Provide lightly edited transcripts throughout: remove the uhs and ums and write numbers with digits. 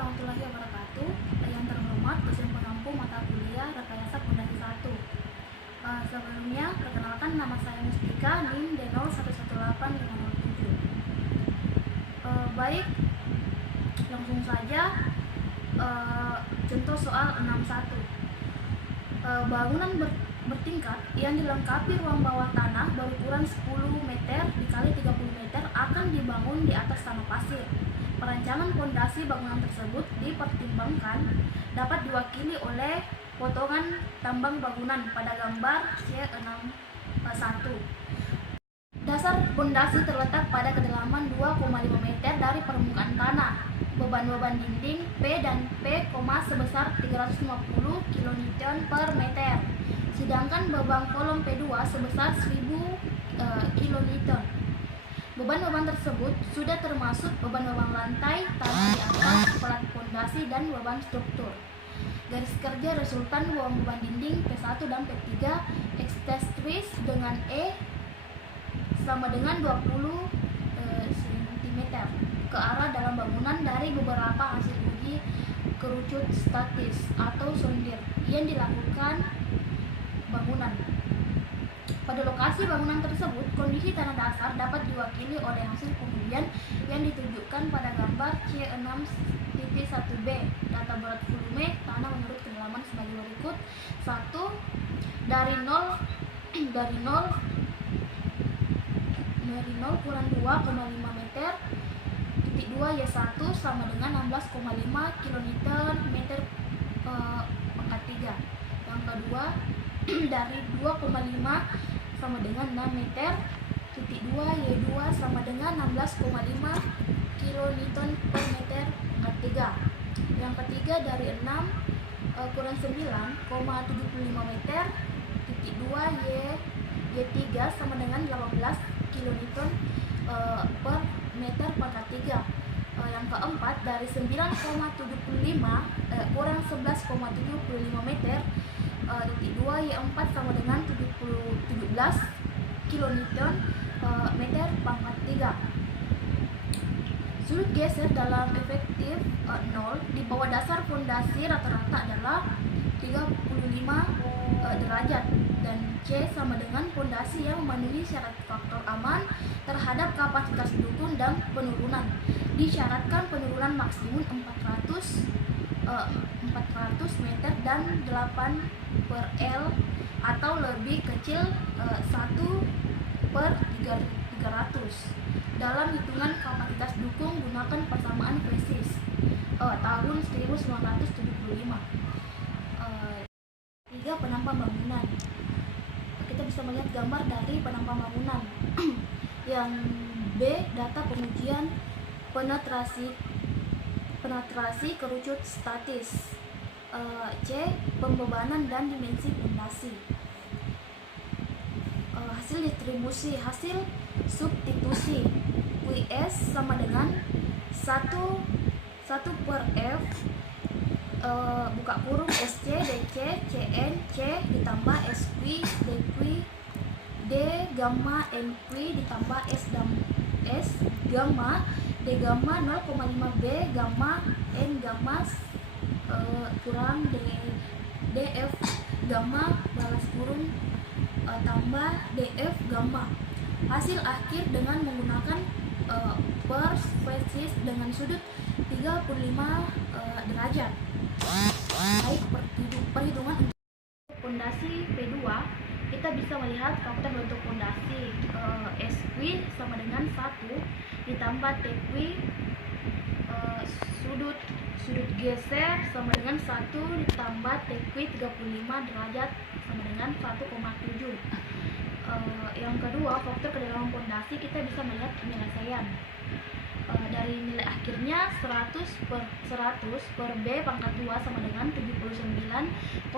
warahmatullahi wabarakatuh. Yang terhormat dosen pengampu mata kuliah Rekayasa Pondasi 1. Sebelumnya, perkenalkan nama saya Mustika, NIM D01185507. Baik, langsung saja. Contoh soal 61. Bangunan bertingkat yang dilengkapi ruang bawah tanah berukuran 10 meter dikali 30 meter akan dibangun di atas tanah pasir. Perancangan pondasi bangunan tersebut dipertimbangkan dapat diwakili oleh potongan tambang bangunan pada gambar C61. Dasar pondasi terletak pada kedalaman 2,5 meter dari permukaan tanah. Beban dinding P dan P, sebesar 350 kN per meter. Sedangkan beban kolom P2 sebesar 1000 kN. Beban tersebut sudah termasuk beban lantai, tanah di atas, pelat pondasi, dan beban struktur. Garis kerja resultan beban dinding P1 dan P3 ekstensif dengan E sama dengan 20 cm ke arah dalam bangunan dari beberapa hasil uji kerucut statis atau sondir yang dilakukan bangunan. Pada lokasi bangunan tersebut, kondisi tanah dasar dapat diwakili oleh hasil pengujian yang ditunjukkan pada gambar C6.1b. Data berat volume tanah menurut kedalaman sebagai berikut. 1. Dari 0 kurang 2,5 meter. Titik 2 Y1 sama dengan 16,5 kN meter pangkat 3. Yang kedua, dari 2,5 sama dengan 6 meter. Titik 2 Y2 sama dengan 16,5 kN per meter pangkat 3. Yang ketiga, dari 6 kurang 9,75 meter. Titik 2 Y3 sama dengan 18 kN per meter pangkat 3. Yang keempat, dari 9,75 kurang 11,75 meter. Titik 2 Y4 sama dengan 17 kN meter pangkat 3. Sudut geser dalam efektif 0 di bawah dasar fondasi rata-rata adalah 35 derajat, dan C sama dengan fondasi yang memenuhi syarat faktor aman terhadap kapasitas dukung dan penurunan. Disyaratkan penurunan maksimum 400 meter dan 8/L atau lebih kecil 1/300. Dalam hitungan kapasitas dukung, gunakan persamaan Precis tahun 1975. 3. Penampang bangunan. Kita bisa melihat gambar dari penampang bangunan. Yang B, data pengujian penetrasi kerucut statis. C, pembebanan dan dimensi pondasi. Hasil distribusi, hasil substitusi. QS sama dengan 1/F buka kurung SC DC CN C ditambah SQ DQ D gamma NQ ditambah S gamma D gamma 0,5 B gamma N gamma kurang DF gamma balas kurung tambah DF gamma. Hasil akhir dengan menggunakan perspektif dengan sudut 35 derajat. Baik, perhitungan untuk pondasi P2, kita bisa melihat faktor bentuk pondasi SQ sama dengan 1 ditambah TQ sudut geser sama dengan 1 ditambah TQ 35 derajat sama dengan 1,7. Yang kedua, faktor kedalaman pondasi kita bisa melihat penyelesaian. Dari nilai akhirnya 100/100 B pangkat 2 sama dengan 79,25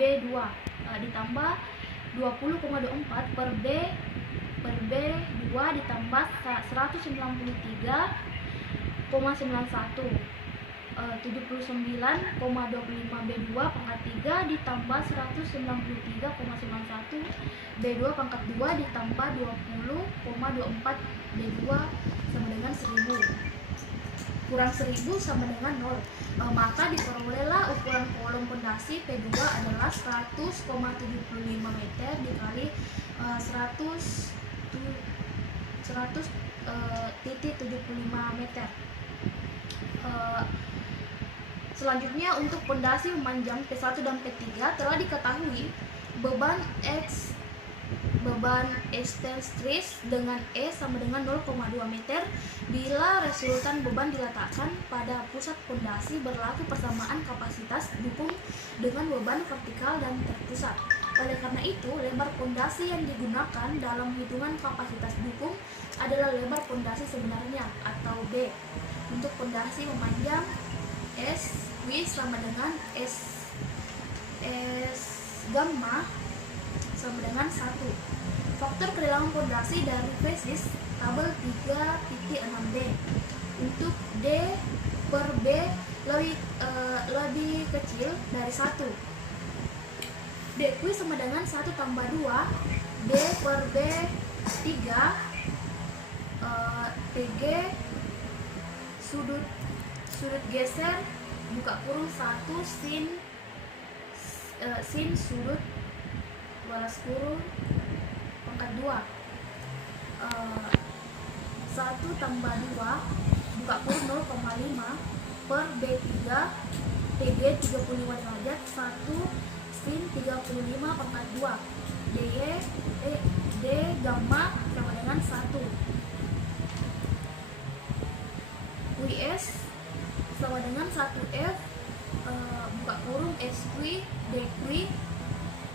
B2 ditambah 20,24 B2 ditambah 193,91 79,25 B2 pangkat 3 ditambah 193,91 B2 pangkat 2 ditambah 20,24 B2 sama dengan 1000. dikurang 1000 sama dengan 0. Maka diperolehlah ukuran kolom pondasi P2 adalah 100,75 meter dikali 100,75 meter. Selanjutnya untuk pondasi memanjang P1 dan P3 telah diketahui beban ekstensitris dengan E sama dengan 0,2 meter bila resultan beban diletakkan pada pusat pondasi berlaku persamaan kapasitas dukung dengan beban vertikal dan terpusat. Oleh karena itu, lebar pondasi yang digunakan dalam hitungan kapasitas dukung adalah lebar pondasi sebenarnya atau B. Untuk pondasi memanjang SW sama dengan S gamma sama dengan 1. Faktor kedalaman pondasi dari basis tabel 3.6D. Untuk D per B lebih kecil dari 1. DQ sama dengan 1 tambah 2 D per B 3 TG sudut geser buka kurung 1 sin sudut balas kurung pangkat 2 1 tambah 2 buka kurung 0,5 per B3 TG 35 derajat 1 sin 35 pangkat 2 D gamma sama dengan 1. WS sama dengan 1F buka kurung SQ DQ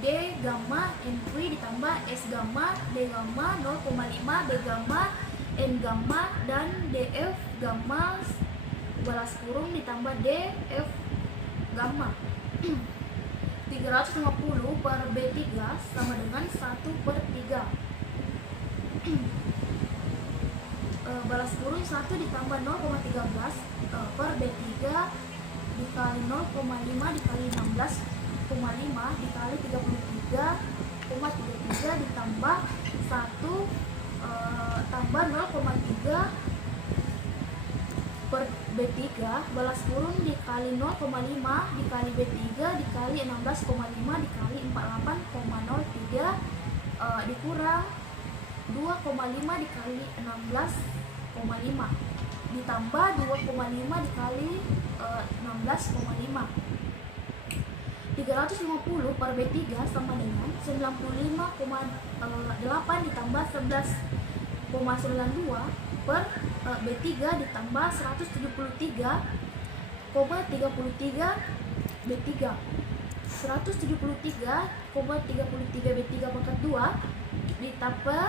D gamma NQ ditambah S gamma D gamma 0,5 D gamma N gamma dan DF gamma balas kurung ditambah DF gamma 350 per B3 sama dengan 1 per 3 balas kurung 1 ditambah 0,13 per B3 dikali 0,5 dikali 16,5 dikali 33,33 ditambah 1 tambah 0,3 per B3 balas kurung dikali 0,5 dikali B3 dikali 16,5 dikali 48,03 dikurang 2,5 dikali 16,5 ditambah 2,5 dikali 16,5 350 per B3 sama dengan 95,8 ditambah 11,92 per B3 ditambah 173,33 B3 173,33 B3 pangkat 2 ditambah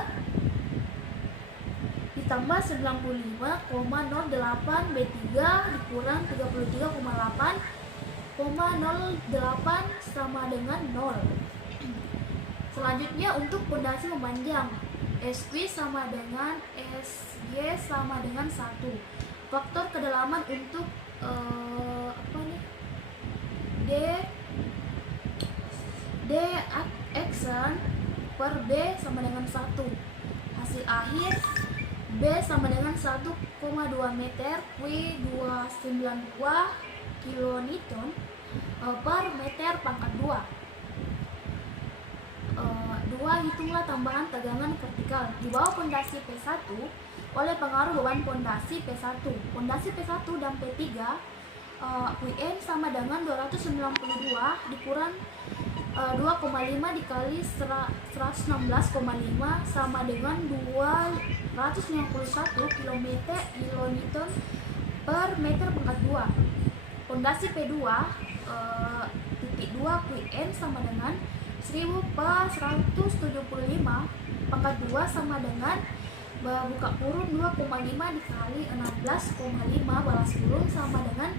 95,08 B3 dikurang 33,8,08 sama dengan 0. Selanjutnya untuk pondasi memanjang SQ sama dengan SY sama dengan 1. Faktor kedalaman untuk D action per B sama dengan 1. Hasil akhir B sama dengan 1,2 meter Q 292 kilonewton per meter pangkat 2. 2. Hitunglah tambahan tegangan vertikal di bawah pondasi P1 oleh pengaruh beban pondasi P1. Pondasi P1 dan P3 Qn sama dengan 292 dikurang 2,5 dikali 116,5 sama dengan 291 kilonewton per meter pangkat 2. Pondasi P2 titik 2 Qn sama dengan 1000 per 175 pangkat 2 sama dengan buka kurung 2,5 dikali 16,5 balas kurung sama dengan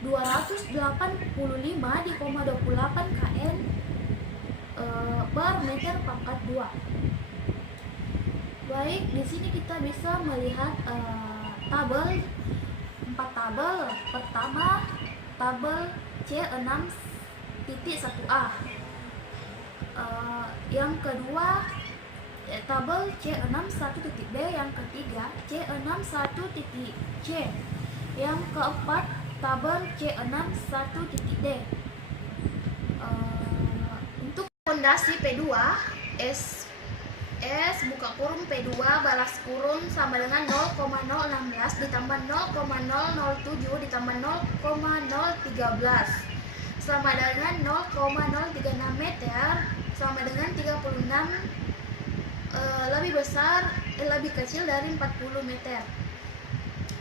285,28 kN per meter pangkat 2. Baik, di sini kita bisa melihat tabel 4 tabel. Pertama, tabel C6.1A. Yang kedua, tabel C61.B. Yang ketiga, C61.C. Yang keempat, tabel C6 1.D. Untuk pondasi P2, S buka kurung P2 balas kurung sama dengan 0,016 ditambah 0,007 ditambah 0,013 sama dengan 0,036 meter sama dengan 36 lebih kecil dari 40 meter.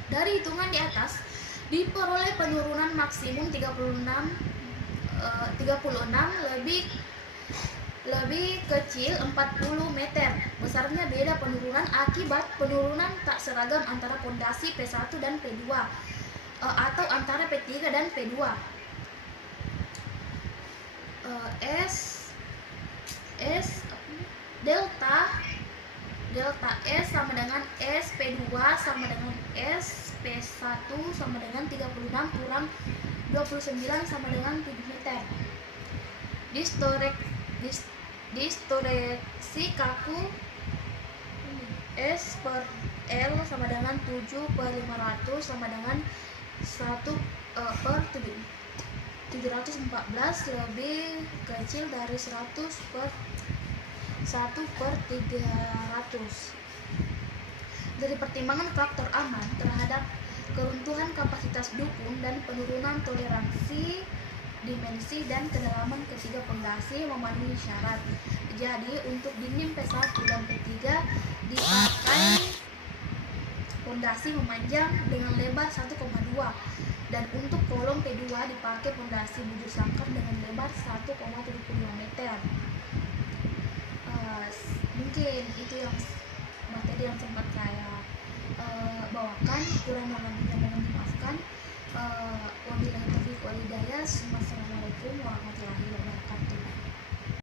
Dari hitungan di atas diperoleh penurunan maksimum 36 lebih kecil 40 meter. Besarnya beda penurunan akibat penurunan tak seragam antara pondasi P1 dan P2 atau antara P3 dan P2. Delta S sama dengan S P2 sama dengan S P1 sama dengan 36 kurang 29 sama dengan 7 meter. Distoreksi kaku S per L sama dengan 7 per 500 sama dengan 1 per 714 lebih kecil dari 100 per 1 per 300. Dari pertimbangan faktor aman terhadap keruntuhan kapasitas dukung dan penurunan toleransi dimensi dan kedalaman ketiga pondasi memenuhi syarat. Jadi untuk dinding P1 dan P3 dipakai pondasi memanjang dengan lebar 1,2 dan untuk kolom P2 dipakai pondasi bujur sangkar dengan lebar 1,75 meter. Mungkin itu yang materi yang sempat saya bawakan, kurang lebihnya mohon dimaafkan.